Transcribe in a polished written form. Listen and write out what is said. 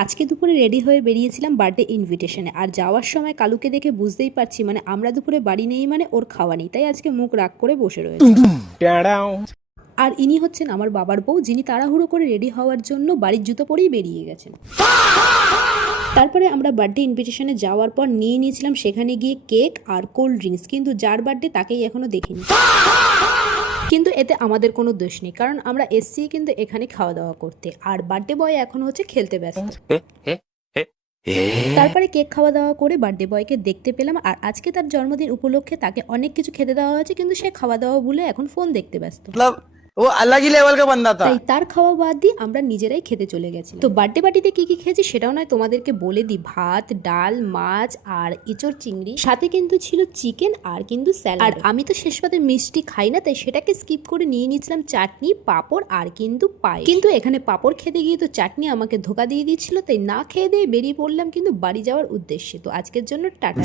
আজকে দুপুরে রেডি হয়ে বেরিয়েছিলাম বার্থডে ইনভিটেশনে, আর যাওয়ার সময় কালুকে দেখে বুঝতেই পারছি মানে আমরা দুপুরে বাড়ি নেই মানে ওর খাওয়া নেই, তাই আজকে মুখ রাগ করে বসে রয়েছে। আর ইনি হচ্ছেন আমার বাবার বউ, যিনি তাড়াহুড়ো করে রেডি হওয়ার জন্য বাড়ির জুতো পরেই বেরিয়ে গেছেন। তারপরে আমরা বার্থডে ইনভিটেশনে যাওয়ার পর নিয়ে নিয়েছিলাম সেখানে গিয়ে কেক আর কোল্ড ড্রিঙ্কস, কিন্তু যার বার্থডে তাকেই এখনো দেখিনি। কিন্তু এতে আমাদের কোনো দোষ নেই, কারণ আমরা এসছি কিন্তু এখানে খাওয়া দাওয়া করতে, আর বার্থডে বয় এখন হচ্ছে খেলতে ব্যস্ত। তারপরে কেক খাওয়া দাওয়া করে বার্থডে বয়কে দেখতে পেলাম, আর আজকে তার জন্মদিন উপলক্ষে তাকে অনেক কিছু খেতে দেওয়া হয়েছে, কিন্তু সে খাওয়া দাওয়া ভুলে এখন ফোন দেখতে ব্যস্ত। वो अलग ही लेवल का बंदा था। তাই তার খাওয়া বাদ দিয়ে আমরা নিজেরাই খেতে চলে গেছি। তো বার্থডে পার্টিতে কি কি খেয়েছি সেটাও নয় তোমাদেরকে বলে দিই। ভাত, ডাল, মাছ আর এঁচড় চিংড়ি, সাথে কিন্তু ছিল চিকেন আর কিন্তু স্যালাড। আর আমি তো শেষ পাতে মিষ্টি খাই না, তাই সেটাকে স্কিপ করে নিয়ে নিয়েছিলাম চাটনি, পাঁপড় আর কিন্তু পায়েস। কিন্তু এখানে পাঁপড় খেতে গিয়ে তো চাটনি আমাকে ধোকা দিয়ে দিচ্ছিল, তাই না খেয়ে দিয়ে বেরিয়ে পড়লাম কিন্তু বাড়ি যাওয়ার উদ্দেশ্যে। তো আজকের জন্য টাটা।